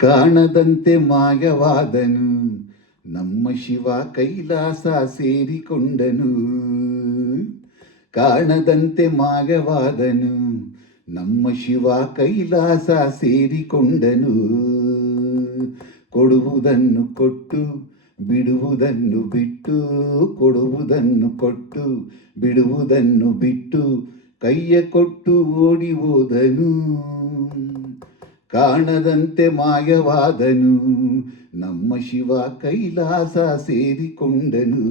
ಕಾಣದಂತೆ ಮಾಯವಾದನು ನಮ್ಮ ಶಿವ ಕೈಲಾಸ ಸೇರಿಕೊಂಡನು. ಕಾಣದಂತೆ ಮಾಯವಾದನು ನಮ್ಮ ಶಿವ ಕೈಲಾಸ ಸೇರಿಕೊಂಡನು. ಕೊಡುವುದನ್ನು ಕೊಟ್ಟು ಬಿಡುವುದನ್ನು ಬಿಟ್ಟು, ಕೊಡುವುದನ್ನು ಕೊಟ್ಟು ಬಿಡುವುದನ್ನು ಬಿಟ್ಟು, ಕೈಯ ಕೊಟ್ಟು ಓಡಿ ಹೋದನು. ಕಾಣದಂತೆ ಮಾಯವಾದನು ನಮ್ಮ ಶಿವ ಕೈಲಾಸ ಸೇರಿಕೊಂಡನು.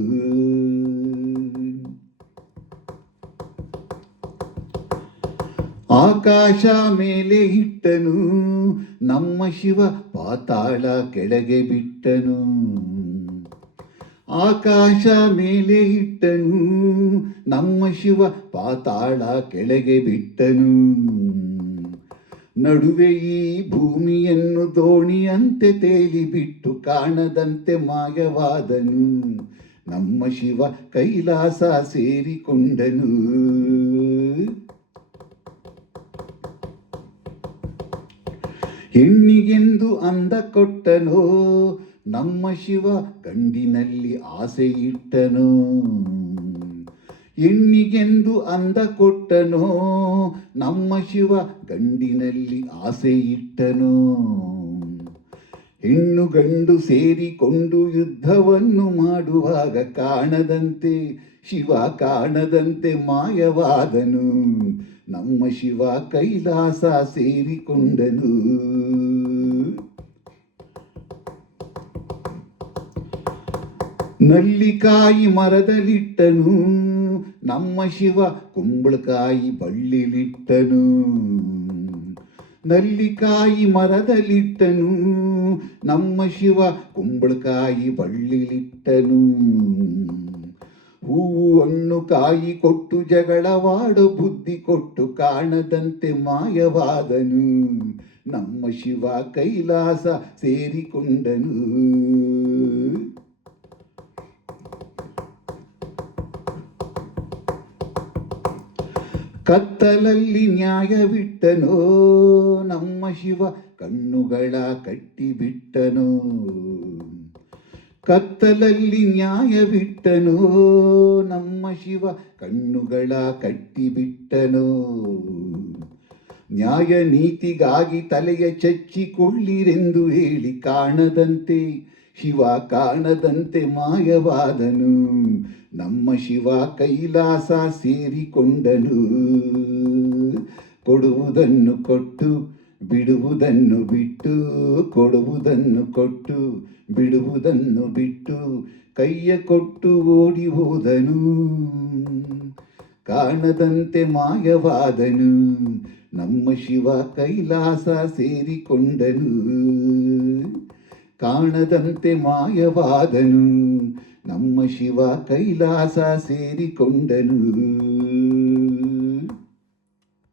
ಆಕಾಶ ಮೇಲೆ ಇಟ್ಟನು ನಮ್ಮ ಶಿವ ಪಾತಾಳ ಕೆಳಗೆ ಬಿಟ್ಟನು. ಆಕಾಶ ಮೇಲೆ ಇಟ್ಟನು ನಮ್ಮ ಶಿವ ಪಾತಾಳ ಕೆಳಗೆ ಬಿಟ್ಟನು. ನಡುವೆ ಈ ಭೂಮಿಯನ್ನು ದೋಣಿಯಂತೆ ತೇಲಿಬಿಟ್ಟು ಕಾಣದಂತೆ ಮಾಯವಾದನು ನಮ್ಮ ಶಿವ ಕೈಲಾಸ ಸೇರಿಕೊಂಡನು. ಹೆಣ್ಣಿಗೆಂದು ಅಂದ ಕೊಟ್ಟನೋ ನಮ್ಮ ಶಿವ ಗಂಡಿನಲ್ಲಿ ಆಸೆ ಇಟ್ಟನೋ. ಹೆಣ್ಣಿಗೆಂದು ಅಂದ ಕೊಟ್ಟನೋ ನಮ್ಮ ಶಿವ ಗಂಡಿನಲ್ಲಿ ಆಸೆ ಇಟ್ಟನೋ. ಹೆಣ್ಣು ಗಂಡು ಸೇರಿಕೊಂಡು ಯುದ್ಧವನ್ನು ಮಾಡುವಾಗ ಕಾಣದಂತೆ ಶಿವ ಕಾಣದಂತೆ ಮಾಯವಾದನು ನಮ್ಮ ಶಿವ ಕೈಲಾಸ ಸೇರಿಕೊಂಡನು. ನಲ್ಲಿಕಾಯಿ ಮರದಲ್ಲಿಟ್ಟನು ನಮ್ಮ ಶಿವ ಕುಂಬಳಕಾಯಿ ಬಳ್ಳಿಲಿಟ್ಟನು. ನಲ್ಲಿಕಾಯಿ ಮರದಲ್ಲಿಟ್ಟನು ನಮ್ಮ ಶಿವ ಕುಂಬಳಕಾಯಿ ಬಳ್ಳಿಲಿಟ್ಟನು. ಹೂವು ಹಣ್ಣು ಕಾಯಿ ಕೊಟ್ಟು ಜಗಳವಾಡೋ ಬುದ್ಧಿ ಕೊಟ್ಟು ಕಾಣದಂತೆ ಮಾಯವಾದನು ನಮ್ಮ ಶಿವ ಕೈಲಾಸ ಸೇರಿಕೊಂಡನು. ಕತ್ತಲಲ್ಲಿ ನ್ಯಾಯವಿಟ್ಟನೋ ನಮ್ಮ ಶಿವ ಕಣ್ಣುಗಳ ಕಟ್ಟಿಬಿಟ್ಟನೋ. ಕತ್ತಲಲ್ಲಿ ನ್ಯಾಯವಿಟ್ಟನೋ ನಮ್ಮ ಶಿವ ಕಣ್ಣುಗಳ ಕಟ್ಟಿಬಿಟ್ಟನೋ. ನ್ಯಾಯ ನೀತಿಗಾಗಿ ತಲೆಯ ಚಚ್ಚಿಕೊಳ್ಳಿರೆಂದು ಹೇಳಿ ಕಾಣದಂತೆ ಶಿವ ಕಾಣದಂತೆ ಮಾಯವಾದನು ನಮ್ಮ ಶಿವ ಕೈಲಾಸ ಸೇರಿಕೊಂಡನು. ಕೊಡುವುದನ್ನು ಕೊಟ್ಟು ಬಿಡುವುದನ್ನು ಬಿಟ್ಟು, ಕೊಡುವುದನ್ನು ಕೊಟ್ಟು ಬಿಡುವುದನ್ನು ಬಿಟ್ಟು, ಕೈಯ ಕೊಟ್ಟು ಓಡಿ ಹೋದನು. ಕಾಣದಂತೆ ಮಾಯವಾದನು ನಮ್ಮ ಶಿವ ಕೈಲಾಸ ಸೇರಿಕೊಂಡನು. ಕಾಣದಂತೆ ಮಾಯವಾದನು ನಮ್ಮ ಶಿವ ಕೈಲಾಸ ಸೇರಿಕೊಂಡನು.